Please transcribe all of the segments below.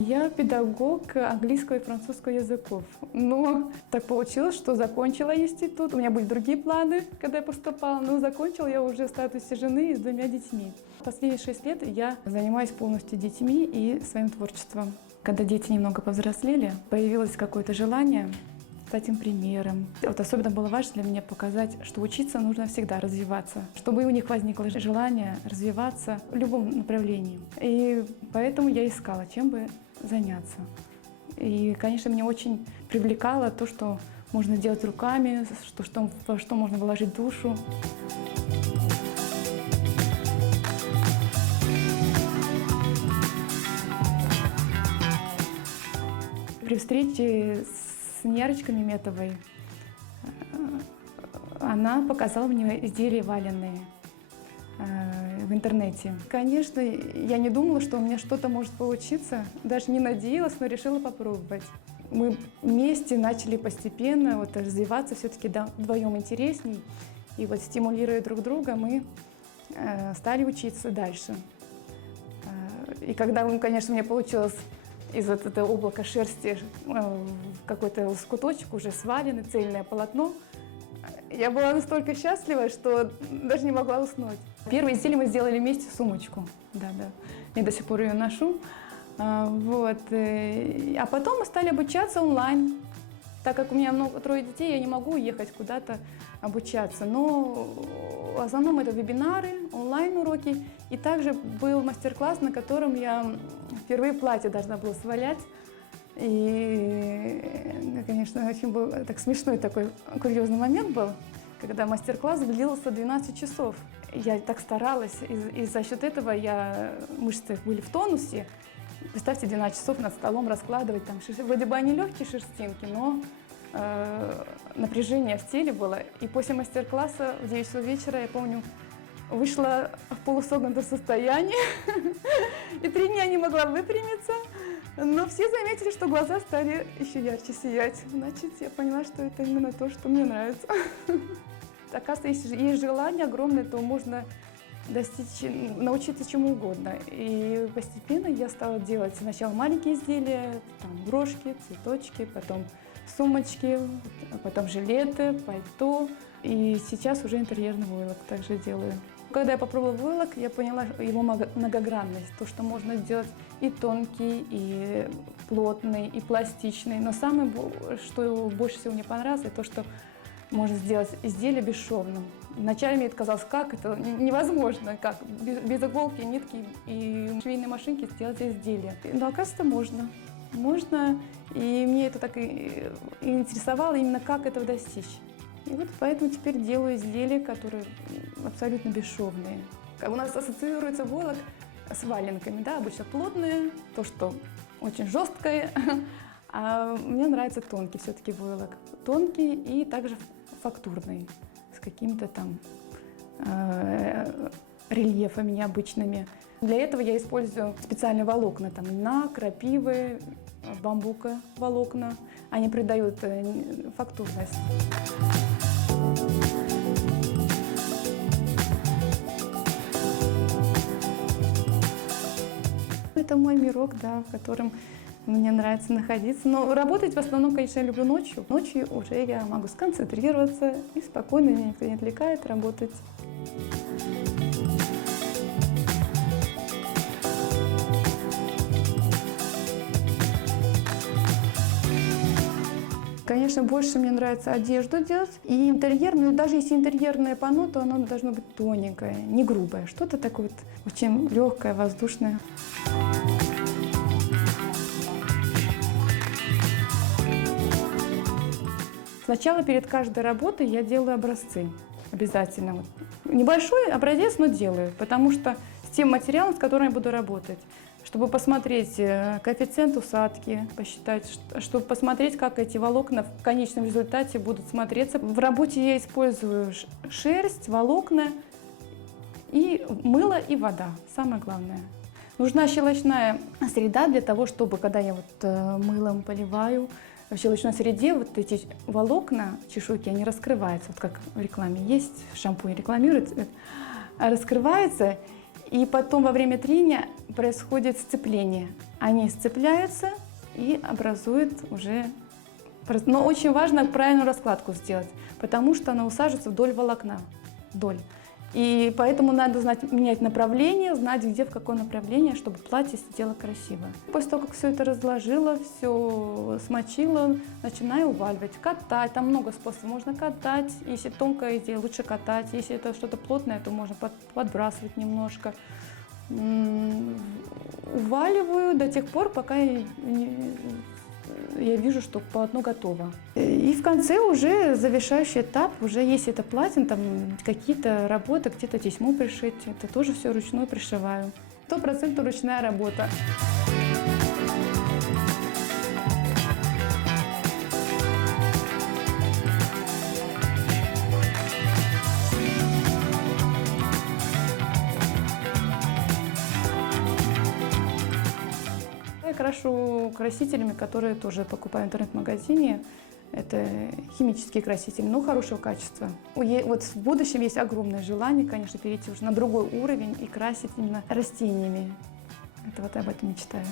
Я педагог английского и французского языков. Но так получилось, что закончила институт. У меня были другие планы, когда я поступала, но закончила я уже в статусе жены и с 2 детьми. Последние 6 лет я занимаюсь полностью детьми и своим творчеством. Когда дети немного повзрослели, появилось какое-то желание стать им примером. Вот особенно было важно для меня показать, что учиться нужно всегда, развиваться, чтобы у них возникло желание развиваться в любом направлении. И поэтому я искала, чем бы заняться. И, конечно, меня очень привлекало то, что можно делать руками, во что можно вложить душу. При встрече с Нярочкой Неметовой она показала мне изделия валенные в интернете. Конечно, я не думала, что у меня что-то может получиться, даже не надеялась, но решила попробовать. Мы вместе начали постепенно развиваться, все-таки вдвоем интересней. И стимулируя друг друга, мы стали учиться дальше. И когда, конечно, у меня получилось из этого облака шерсти какой-то лоскуточек уже сваленный, цельное полотно, я была настолько счастлива, что даже не могла уснуть. Первое изделие мы сделали вместе сумочку. Да. Я до сих пор ее ношу. А потом мы стали обучаться онлайн. Так как у меня трое детей, я не могу уехать куда-то обучаться. Но в основном это вебинары, онлайн-уроки. И также был мастер-класс, на котором я впервые платье должна была свалять. И, конечно, очень был так смешной такой курьезный момент был, когда мастер-класс длился 12 часов. Я так старалась, и за счет этого мышцы были в тонусе. Представьте, 12 часов над столом раскладывать, там, вроде бы они легкие шерстинки, но напряжение в теле было. И после мастер-класса в 9 часов вечера, я помню, вышла в полусогнутом состоянии, и 3 дня не могла выпрямиться, но все заметили, что глаза стали еще ярче сиять. Значит, я поняла, что это именно то, что мне нравится. Оказывается, если есть желание огромное, то можно научиться чему угодно. И постепенно я стала делать сначала маленькие изделия, там, брошки, цветочки, потом сумочки, потом жилеты, пальто. И сейчас уже интерьерный войлок также делаю. Когда я попробовала войлок, я поняла его многогранность, то, что можно делать и тонкий, и плотный, и пластичный. Но самое, что больше всего мне понравилось, это то, что можно сделать изделие бесшовным. Вначале мне это казалось, как это невозможно, как без иголки, нитки и швейной машинки сделать изделие. Но оказывается, можно. Можно, и мне это так и интересовало, именно как этого достичь. И поэтому теперь делаю изделия, которые абсолютно бесшовные. У нас ассоциируется войлок с валенками, да, обычно плотные, то, что очень жесткое, а мне нравится тонкий все-таки войлок. Тонкий и также фактурный, с какими-то там рельефами необычными. Для этого я использую специальные волокна, там льна, крапивы, бамбука волокна. Они придают фактурность. Это мой мирок, да, в котором мне нравится находиться. Но работать в основном, конечно, я люблю ночью. Ночью уже я могу сконцентрироваться и спокойно, меня никто не отвлекает, работать. Конечно, больше мне нравится одежду делать и интерьер, но даже если интерьерное панно, то оно должно быть тоненькое, не грубое, что-то такое очень легкое, воздушное. Сначала перед каждой работой я делаю образцы обязательно. Небольшой образец, но делаю, потому что с тем материалом, с которым я буду работать, чтобы посмотреть коэффициент усадки, посчитать, чтобы посмотреть, как эти волокна в конечном результате будут смотреться. В работе я использую шерсть, волокна и мыло и вода, самое главное. Нужна щелочная среда для того, чтобы, когда я мылом поливаю, в щелочной среде эти волокна, чешуйки, они раскрываются, как в рекламе есть, шампунь рекламирует, раскрываются. И потом во время трения происходит сцепление. Они сцепляются и образуют уже... Но очень важно правильную раскладку сделать, потому что она усаживается вдоль волокна. Вдоль. И поэтому надо знать, менять направление, знать, где, в какое направление, чтобы платье сидело красиво. После того, как все это разложила, все смочила, начинаю уваливать, катать. Там много способов. Можно катать, если тонкое изделие, лучше катать. Если это что-то плотное, то можно подбрасывать немножко. Уваливаю до тех пор, пока я вижу, что полотно готово. И в конце уже завершающий этап, уже если это платье, там какие-то работы, где-то тесьму пришить, это тоже все ручную пришиваю. 100% ручная работа. Я крашу красителями, которые тоже покупаю в интернет-магазине. Это химические красители, но хорошего качества. Вот в будущем есть огромное желание, конечно, перейти уже на другой уровень и красить именно растениями. Это вот об этом мечтаю.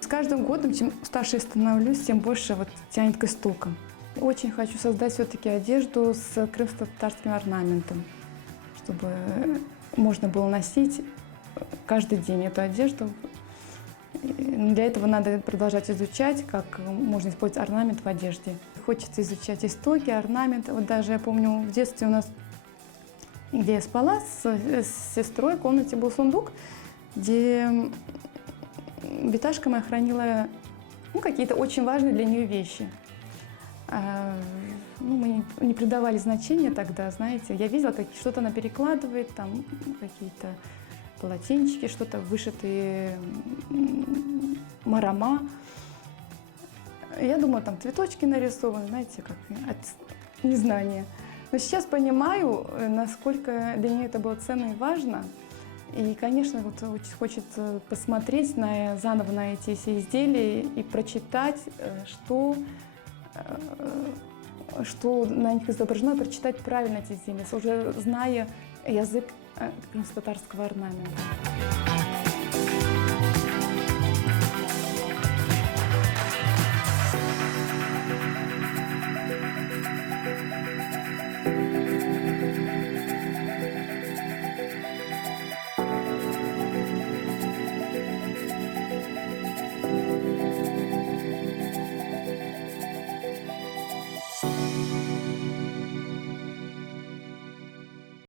С каждым годом, чем старше я становлюсь, тем больше вот тянет к истокам. Очень хочу создать все-таки одежду с крымско-татарским орнаментом, чтобы можно было носить каждый день эту одежду. Для этого надо продолжать изучать, как можно использовать орнамент в одежде. Хочется изучать истоки, орнамент. Вот даже я помню, в детстве у нас, где я спала с сестрой, в комнате был сундук, где Виташка моя хранила какие-то очень важные для нее вещи. Мы не придавали значения тогда, знаете. Я видела, что-то она перекладывает, там какие-то полотенчики, что-то вышитые марама. Я думала, там цветочки нарисованы, знаете, как от незнания. Но сейчас понимаю, насколько для нее это было ценно и важно. И, конечно, вот очень хочется посмотреть заново на эти все изделия и прочитать, что на них изображено, прочитать правильно эти изделия, уже зная язык крымско-татарского орнамента.